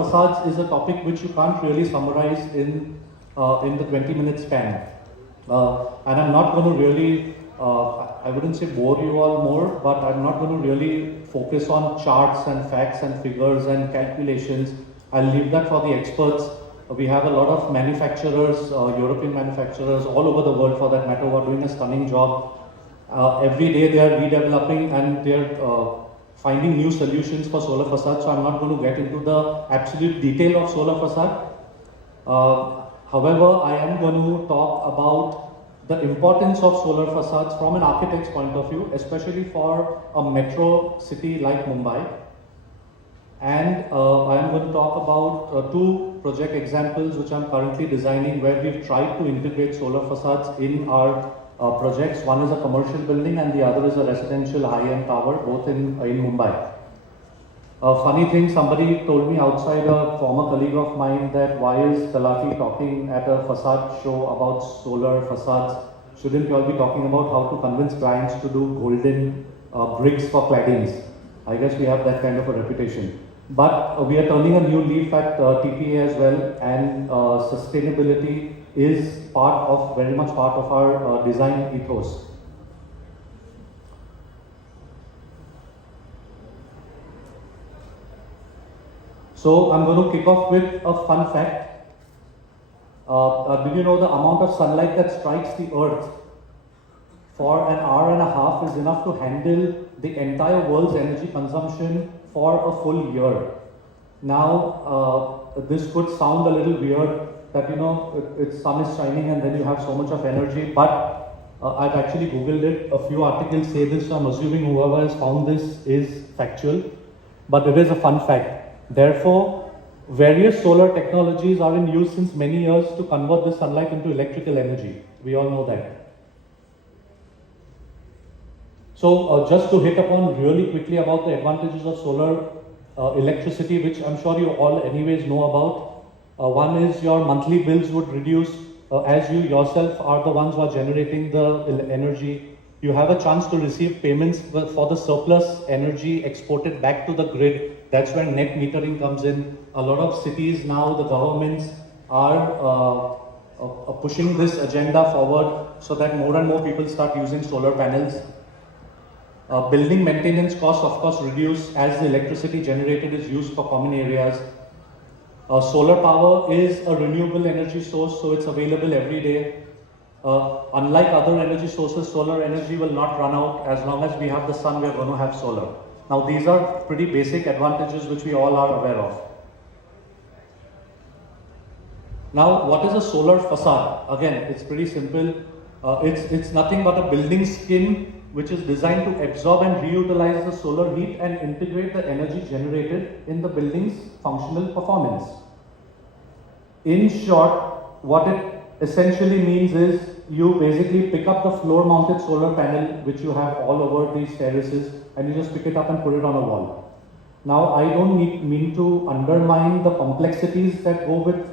Facades is a topic which you can't really summarize in the 20-minute span. And I'm not going to really, I wouldn't say bore you all more, but I'm not going to really focus on charts and facts and figures and calculations. I'll leave that for the experts. We have a lot of manufacturers, European manufacturers all over the world for that matter, who are doing a stunning job. Every day they are redeveloping and they're finding new solutions for solar facades. So I'm not going to get into the absolute detail of solar facade. However, I am going to talk about the importance of solar facades from an architect's point of view, especially for a metro city like Mumbai. And I am going to talk about two project examples which I'm currently designing, where we've tried to integrate solar facades in our projects. One is a commercial building and the other is a residential high-end tower, both in Mumbai. A funny thing, somebody told me outside, a former colleague of mine, that why is Talati talking at a facade show about solar facades? Shouldn't you all be talking about how to convince clients to do golden bricks for claddings? I guess we have that kind of a reputation. But we are turning a new leaf at TPA as well, and sustainability is very much part of our design ethos. So I'm going to kick off with a fun fact. Did you know the amount of sunlight that strikes the earth for an hour and a half is enough to handle the entire world's energy consumption for a full year? Now, this could sound a little weird, that it's sun is shining and then you have so much of energy, but I've actually Googled it. A few articles say this, so I'm assuming whoever has found this is factual, but it is a fun fact. Therefore, various solar technologies are in use since many years to convert the sunlight into electrical energy. We all know that. So just to hit upon really quickly about the advantages of solar electricity, which I'm sure you all anyways know about. One is your monthly bills would reduce as you yourself are the ones who are generating the energy. You have a chance to receive payments for the surplus energy exported back to the grid. That's where net metering comes in. A lot of cities now, the governments are pushing this agenda forward so that more and more people start using solar panels. Building maintenance costs, of course, reduce as the electricity generated is used for common areas. Solar power is a renewable energy source, so it's available every day. Unlike other energy sources, solar energy will not run out. As long as we have the sun, we're going to have solar. Now, these are pretty basic advantages which we all are aware of. Now, what is a solar facade? Again, it's pretty simple. It's nothing but a building skin which is designed to absorb and reutilize the solar heat and integrate the energy generated in the building's functional performance. In short, what it essentially means is you basically pick up the floor-mounted solar panel which you have all over these terraces, and you just pick it up and put it on a wall. Now, I don't mean to undermine the complexities that go with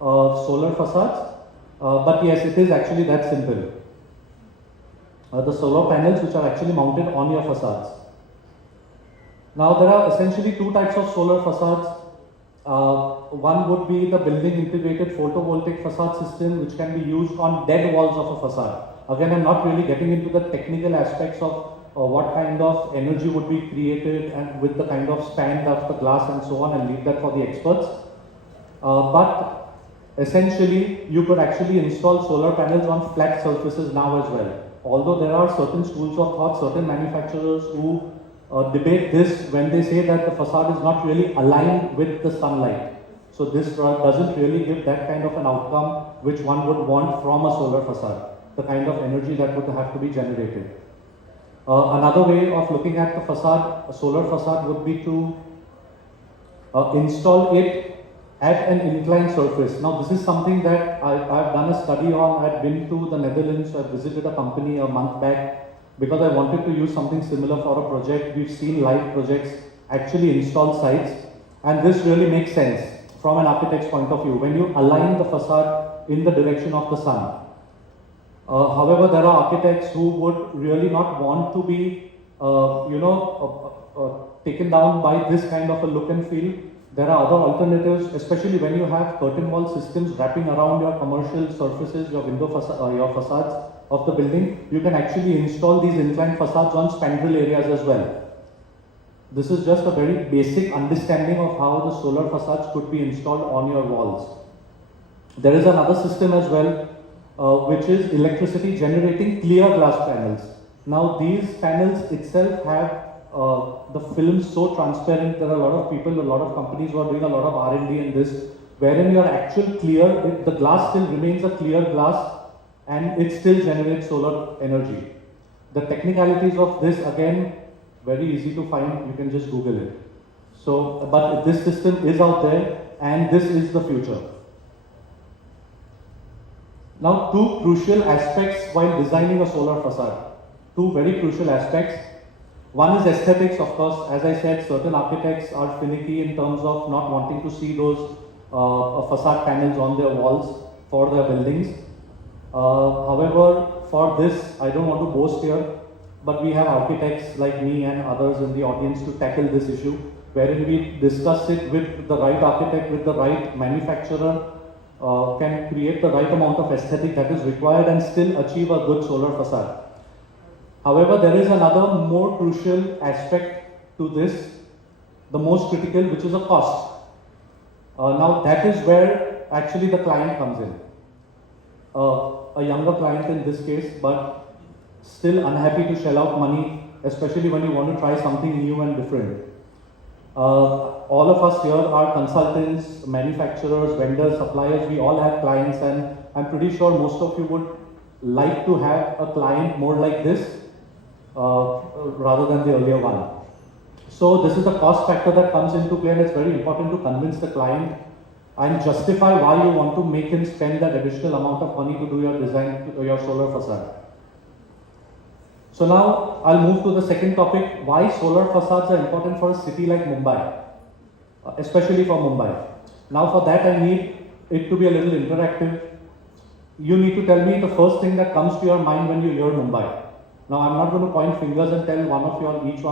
solar facades, but yes, it is actually that simple. The solar panels which are actually mounted on your facades. Now, there are essentially two types of solar facades. One would be the building integrated photovoltaic facade system, which can be used on dead walls of a facade. Again, I'm not really getting into the technical aspects of what kind of energy would be created and with the kind of span of the glass and so on, and leave that for the experts. But essentially, you could actually install solar panels on flat surfaces now as well. Although there are certain schools of thought, certain manufacturers who debate this when they say that the facade is not really aligned with the sunlight. So this doesn't really give that kind of an outcome which one would want from a solar facade, the kind of energy that would have to be generated. Another way of looking at the facade, a solar facade, would be to install it at an inclined surface. Now, this is something that I've done a study on. I've been to the Netherlands. I visited a company a month back because I wanted to use something similar for a project. We've seen live projects actually install sites, and this really makes sense from an architect's point of view when you align the facade in the direction of the sun. However, there are architects who would really not want to be, taken down by this kind of a look and feel. There are other alternatives, especially when you have curtain wall systems wrapping around your commercial surfaces, your your facades of the building. You can actually install these inclined facades on spandrel areas as well. This is just a very basic understanding of how the solar facades could be installed on your walls. There is another system as well, which is electricity generating clear glass panels. Now these panels itself have the film so transparent. There are a lot of people, a lot of companies who are doing a lot of R&D in this, wherein your actual clear, the glass still remains a clear glass and it still generates solar energy. The technicalities of this, again, very easy to find, you can just Google it. So, but this system is out there and this is the future. Now, two crucial aspects while designing a solar facade. Two very crucial aspects. One is aesthetics, of course. As I said, certain architects are finicky in terms of not wanting to see those facade panels on their walls for their buildings. However, for this, I don't want to boast here, but we have architects like me and others in the audience to tackle this issue, wherein we discuss it with the right architect, with the right manufacturer, can create the right amount of aesthetic that is required and still achieve a good solar facade. However, there is another more crucial aspect to this, the most critical, which is a cost. Now that is where actually the client comes in. A younger client in this case, but still unhappy to shell out money, especially when you want to try something new and different. All of us here are consultants, manufacturers, vendors, suppliers. We all have clients, and I'm pretty sure most of you would like to have a client more like this rather than the earlier one. So this is the cost factor that comes into play, and it's very important to convince the client and justify why you want to make him spend that additional amount of money to do your design, your solar facade. So now I'll move to the second topic, why solar facades are important for a city like Mumbai, especially for Mumbai. Now for that I need it to be a little interactive. You need to tell me the first thing that comes to your mind when you hear Mumbai. Now I'm not going to point fingers and tell each one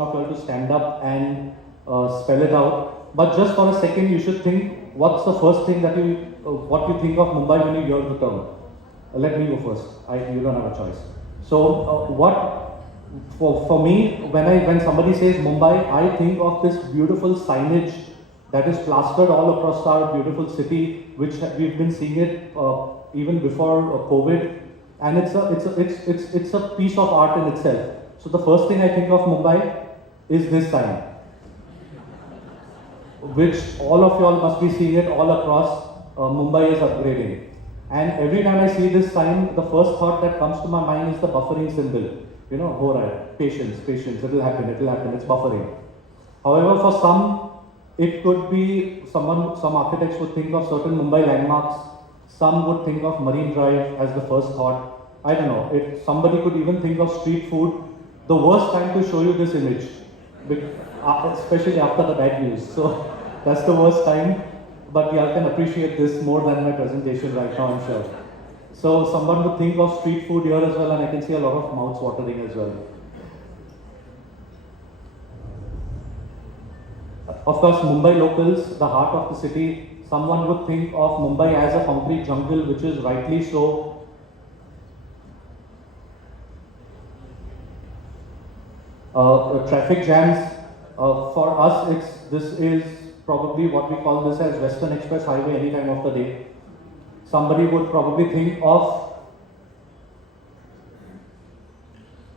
of you all to stand up and spell it out. But just for a second you should think, what's the first thing that what you think of Mumbai when you hear the term? Let me go first, you don't have a choice. So for me, when somebody says Mumbai, I think of this beautiful signage that is plastered all across our beautiful city, which we've been seeing it even before COVID, and it's a piece of art in itself. So the first thing I think of Mumbai is this sign, which all of you all must be seeing it all across. Mumbai is upgrading, and every time I see this sign, the first thought that comes to my mind is the buffering symbol. You know, ho raha hai, patience, it'll happen, it's buffering. However, for some, it could be some architects would think of certain Mumbai landmarks, some would think of Marine Drive as the first thought. I don't know, somebody could even think of street food. The worst time to show you this image, especially after the bad news. So that's the worst time, but yeah, I can appreciate this more than my presentation right now, I'm sure. So someone would think of street food here as well, and I can see a lot of mouths watering as well. Of course, Mumbai locals, the heart of the city, someone would think of Mumbai as a concrete jungle, which is rightly so. Traffic jams, for us, this is probably what we call this as Western Express Highway any time of the day. Somebody would probably think of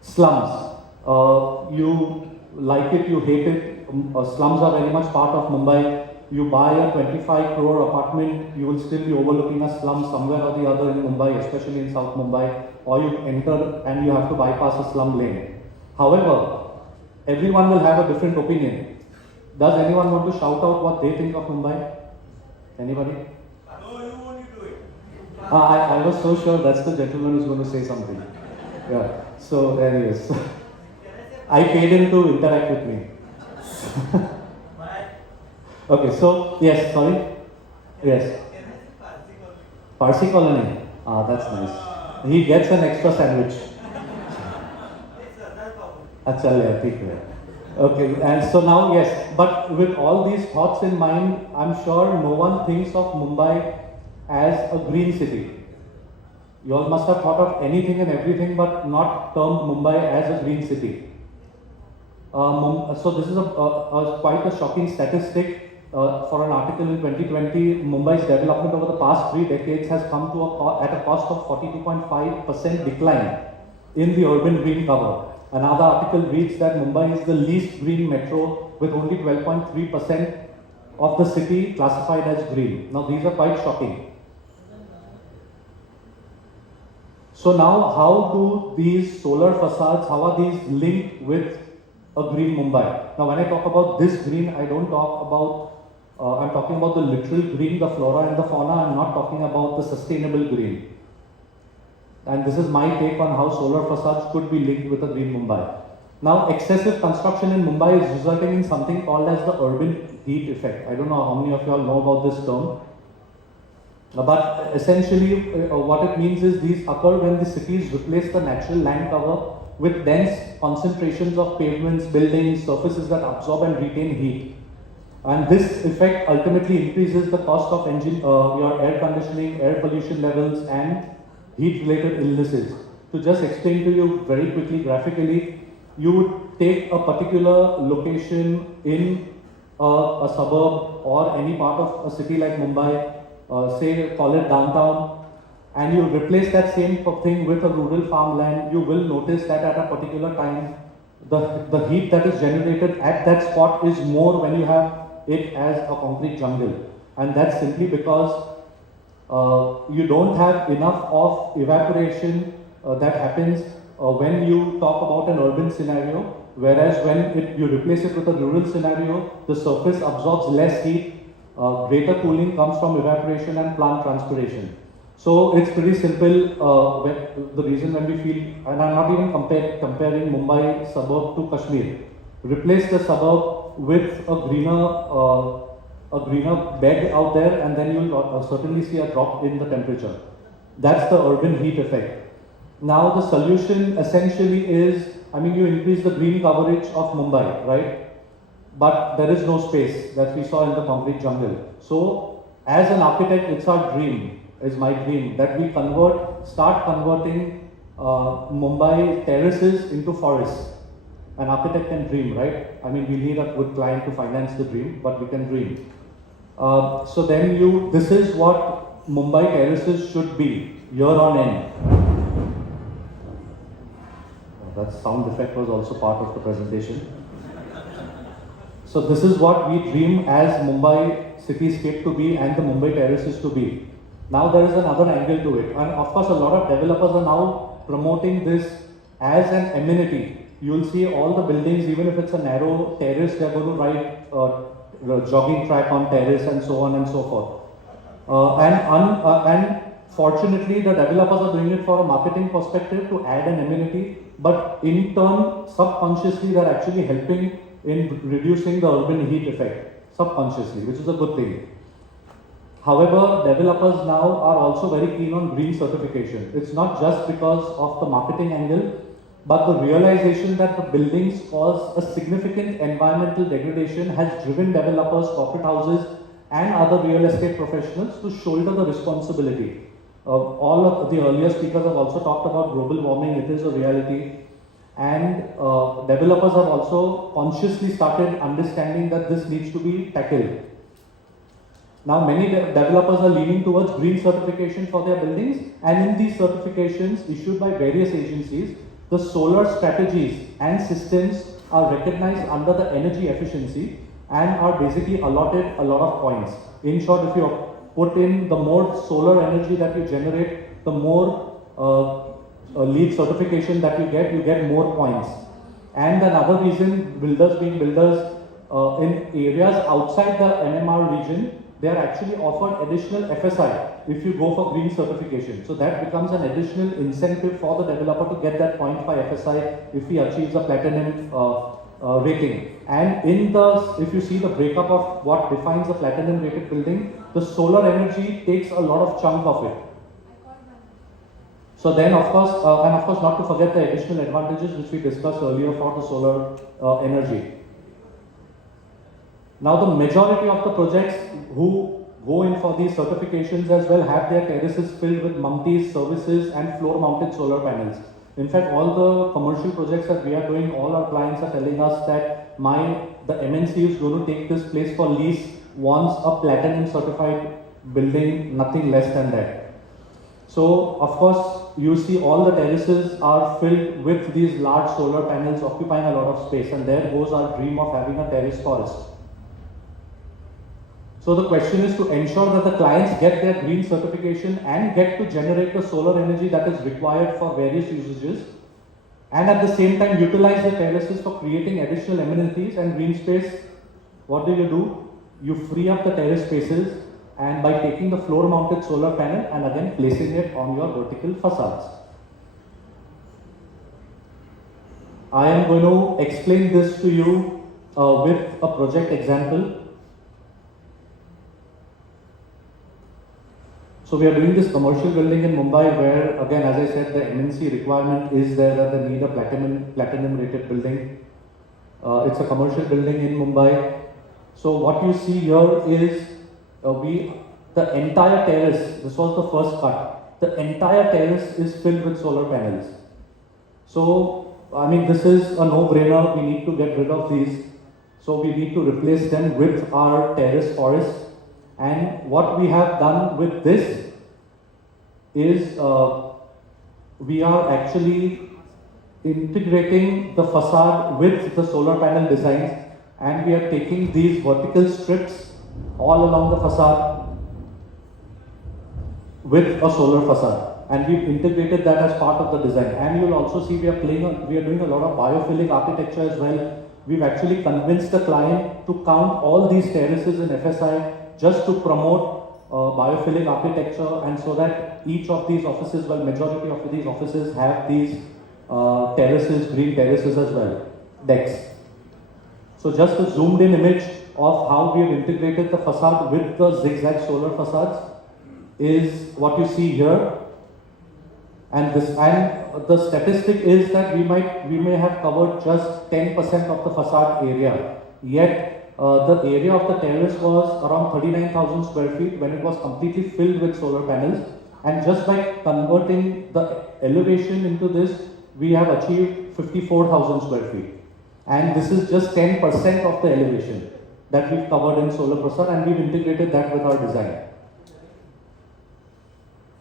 slums. You like it, you hate it. Slums are very much part of Mumbai. You buy a 25 crore apartment, you will still be overlooking a slum somewhere or the other in Mumbai, especially in South Mumbai, or you enter and you have to bypass a slum lane. However, everyone will have a different opinion. Does anyone want to shout out what they think of Mumbai? Anybody? I was so sure that's the gentleman who's going to say something. Yeah, so there he is. I paid him to interact with me. Okay, so, yes, sorry? Yes. Parsi colony? Ah, that's nice. He gets an extra sandwich. अच्छा ले ठीक है Okay, and so now, yes, but with all these thoughts in mind, I'm sure no one thinks of Mumbai as a green city. You all must have thought of anything and everything, but not termed Mumbai as a green city. So this is quite a shocking statistic. For an article in 2020, Mumbai's development over the past 3 decades has come to at a cost of 42.5% decline in the urban green cover. Another article reads that Mumbai is the least green metro with only 12.3% of the city classified as green. Now these are quite shocking. So now how do these solar facades, how are these linked with a green Mumbai? Now when I talk about this green, I don't talk about, I'm talking about the literal green, the flora and the fauna. I'm not talking about the sustainable green. And this is my take on how solar facades could be linked with a green Mumbai. Now, excessive construction in Mumbai is resulting in something called as the urban heat effect. I don't know how many of you all know about this term. But essentially, what it means is these occur when the cities replace the natural land cover with dense concentrations of pavements, buildings, surfaces that absorb and retain heat. And this effect ultimately increases the cost of your air conditioning, air pollution levels, and heat-related illnesses. To just explain to you very quickly, graphically, you would take a particular location in a suburb or any part of a city like Mumbai, say call it downtown, and you replace that same thing with a rural farmland. You will notice that at a particular time, the heat that is generated at that spot is more when you have it as a concrete jungle. And that's simply because you don't have enough of evaporation that happens when you talk about an urban scenario, whereas when you replace it with a rural scenario, the surface absorbs less heat, greater cooling comes from evaporation and plant transpiration. So it's pretty simple. The reason when we feel, and I'm not even comparing Mumbai suburb to Kashmir, replace the suburb with a greener bed out there, and then you'll certainly see a drop in the temperature. That's the urban heat effect. Now the solution essentially is, I mean, you increase the green coverage of Mumbai, right? But there is no space that we saw in the concrete jungle. So as an architect, it's our dream, is my dream, that we start converting Mumbai terraces into forests. An architect can dream, right? I mean, we need a good client to finance the dream, but we can dream. So then this is what Mumbai terraces should be, year on end. That sound effect was also part of the presentation. So this is what we dream as Mumbai cityscape to be and the Mumbai terraces to be. Now there is another angle to it. And of course, a lot of developers are now promoting this as an amenity. You'll see all the buildings, even if it's a narrow terrace, they're going to write a jogging track on terrace and so on and so forth. And fortunately, the developers are doing it for a marketing perspective to add an amenity, but in turn, subconsciously, they're actually helping in reducing the urban heat effect, subconsciously, which is a good thing. However, developers now are also very keen on green certification. It's not just because of the marketing angle, but the realization that the buildings cause a significant environmental degradation has driven developers, corporate houses, and other real estate professionals to shoulder the responsibility. All of the earlier speakers have also talked about global warming. It is a reality. And developers have also consciously started understanding that this needs to be tackled. Now, many developers are leaning towards green certification for their buildings, and in these certifications issued by various agencies, the solar strategies and systems are recognized under the energy efficiency and are basically allotted a lot of points. In short, if you put in the more solar energy that you generate, the more LEED certification that you get more points. And another reason, builders being builders, in areas outside the MMR region, they are actually offered additional FSI if you go for green certification. So that becomes an additional incentive for the developer to get that 0.5 FSI if he achieves a platinum rating. And if you see the breakup of what defines a platinum rated building, the solar energy takes a lot of chunk of it. So then, of course, and of course, not to forget the additional advantages which we discussed earlier for the solar energy. Now the majority of the projects who go in for these certifications as well have their terraces filled with multi services and floor mounted solar panels. In fact, all the commercial projects that we are doing, all our clients are telling us that the MNC is going to take this place for lease wants a platinum certified building, nothing less than that. So of course you see all the terraces are filled with these large solar panels occupying a lot of space, and there goes our dream of having a terrace forest. So the question is to ensure that the clients get their green certification and get to generate the solar energy that is required for various usages, and at the same time utilize the terraces for creating additional amenities and green space. What do? You free up the terrace spaces, and by taking the floor mounted solar panel and again placing it on your vertical facades. I am going to explain this to you with a project example. So we are doing this commercial building in Mumbai where, again, as I said, the MNC requirement is there that they need a platinum rated building. It's a commercial building in Mumbai. So what you see here is the entire terrace, this was the first cut, the entire terrace is filled with solar panels. So, I mean, this is a no-brainer, we need to get rid of these. So we need to replace them with our terrace forest. And what we have done with this is we are actually integrating the facade with the solar panel designs, and we are taking these vertical strips all along the facade with a solar facade, and we've integrated that as part of the design. And you'll also see we are doing a lot of biophilic architecture as well. We've actually convinced the client to count all these terraces in FSI just to promote biophilic architecture, and so that each of these offices, well, majority of these offices have these terraces, green terraces as well, decks. So just a zoomed in image of how we have integrated the facade with the zigzag solar facades is what you see here. And the statistic is that we may have covered just 10% of the facade area, yet the area of the terrace was around 39,000 square feet when it was completely filled with solar panels. And just by converting the elevation into this, we have achieved 54,000 square feet. And this is just 10% of the elevation that we've covered in solar facade, and we've integrated that with our design.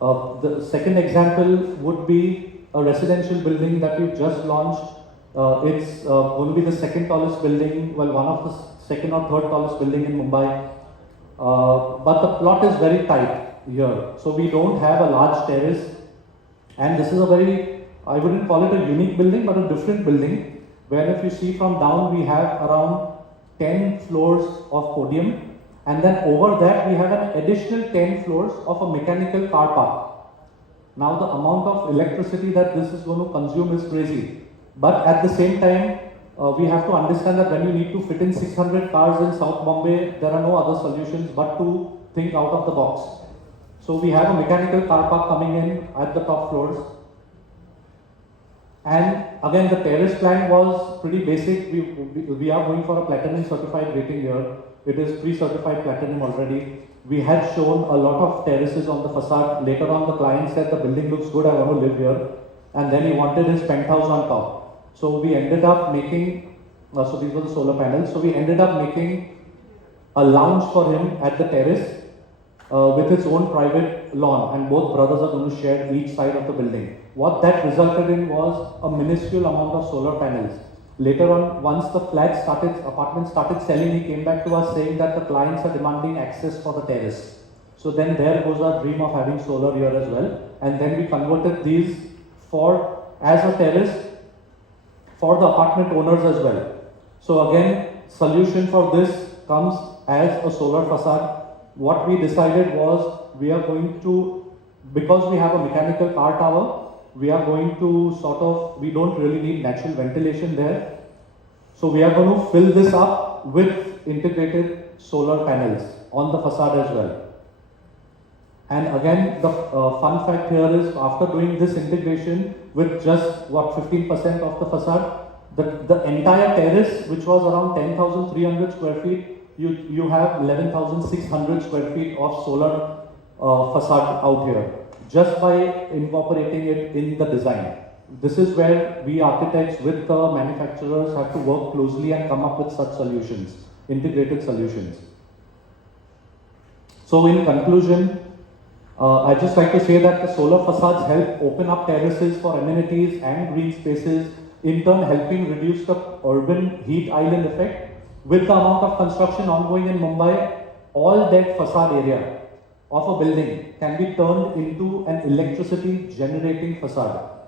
The second example would be a residential building that we've just launched. It's going to be the second tallest building, well, one of the second or third tallest building in Mumbai. But the plot is very tight here. So we don't have a large terrace. And this is a very, I wouldn't call it a unique building, but a different building, where if you see from down, we have around 10 floors of podium. And then over that, we have an additional 10 floors of a mechanical car park. Now the amount of electricity that this is going to consume is crazy. But at the same time, we have to understand that when you need to fit in 600 cars in South Bombay, there are no other solutions but to think out of the box. So we have a mechanical car park coming in at the top floors. And again, the terrace plan was pretty basic. We are going for a platinum certified rating here. It is pre-certified platinum already. We had shown a lot of terraces on the facade. Later on, the client said the building looks good, I want to live here. And then he wanted his penthouse on top. So we ended up making, so these were the solar panels. So we ended up making a lounge for him at the terrace with its own private lawn, and both brothers are going to share each side of the building. What that resulted in was a minuscule amount of solar panels. Later on, once the apartments started selling, he came back to us saying that the clients are demanding access for the terrace. So then there goes our dream of having solar here as well. And then we converted these as a terrace for the apartment owners as well. So again, solution for this comes as a solar facade. What we decided was we are going to, because we have a mechanical car tower, we are going to we don't really need natural ventilation there. So we are going to fill this up with integrated solar panels on the facade as well. And again, the fun fact here is after doing this integration with just 15% of the facade, the entire terrace, which was around 10,300 square feet, you have 11,600 square feet of solar facade out here, just by incorporating it in the design. This is where we architects with the manufacturers have to work closely and come up with such solutions, integrated solutions. So in conclusion, I'd just like to say that the solar facades help open up terraces for amenities and green spaces, in turn helping reduce the urban heat island effect. With the amount of construction ongoing in Mumbai, all that facade area of a building can be turned into an electricity generating facade.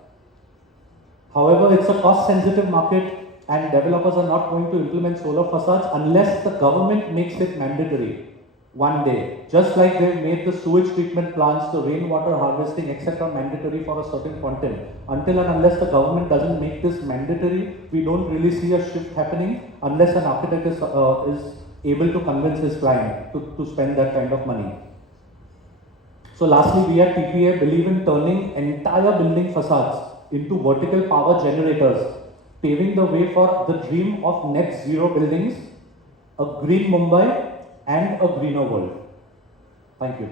However, it's a cost sensitive market and developers are not going to implement solar facades unless the government makes it mandatory one day. Just like they've made the sewage treatment plants, the rainwater harvesting, etc. mandatory for a certain quantum. Until and unless the government doesn't make this mandatory, we don't really see a shift happening unless an architect is able to convince his client to spend that kind of money. So lastly, we at TPA believe in turning entire building facades into vertical power generators, paving the way for the dream of net zero buildings, a green Mumbai and a greener world. Thank you.